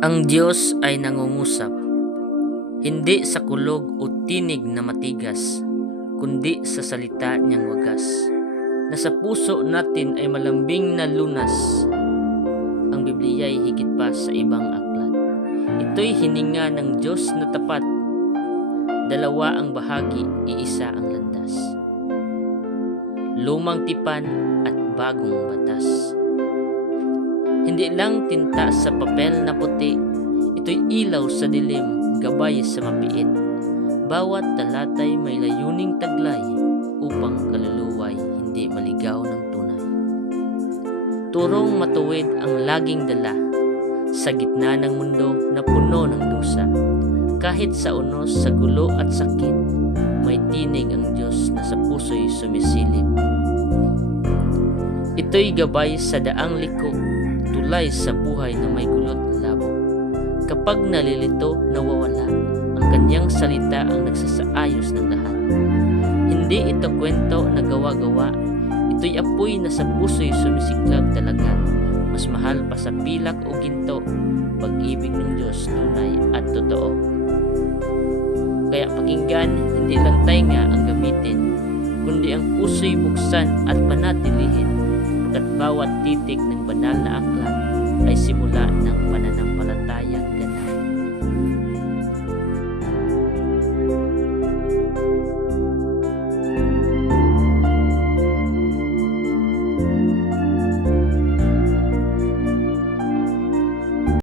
Ang Diyos ay nangungusap, hindi sa kulog o tinig na matigas, kundi sa salita niyang wagas, na sa puso natin ay malambing na lunas. Ang Biblia ay higit pa sa ibang aklat. Ito'y hininga ng Diyos na tapat, dalawa ang bahagi, iisa ang landas. Lumang tipan at bagong batas. Hindi lang tinta sa papel na puti, ito'y ilaw sa dilim, gabay sa mapiit. Bawat talatay may layuning taglay, upang kaluluway hindi maligaw ng tunay. Turong matuwid ang laging dala, sa gitna ng mundo na puno ng dusa. Kahit sa unos, sa gulo at sakit, may tinig ang Diyos na sa puso'y sumisilip. Ito'y gabay sa daang liko, tulay sa buhay na may gulot labo. Kapag nalilito, nawawala, ang kanyang salita ang nagsasaayos ng lahat. Hindi ito kwento na gawa-gawa, ito'y apoy na sa puso'y sumisiklag talaga. Mas mahal pa sa pilak o ginto, pag-ibig ng Diyos tunay at totoo. Kaya pakinggan, hindi lang tainga ang gamitin, kundi ang puso'y buksan at panatilihin, at bawat titik ng banal na aklat ay simula ng pananampalatayang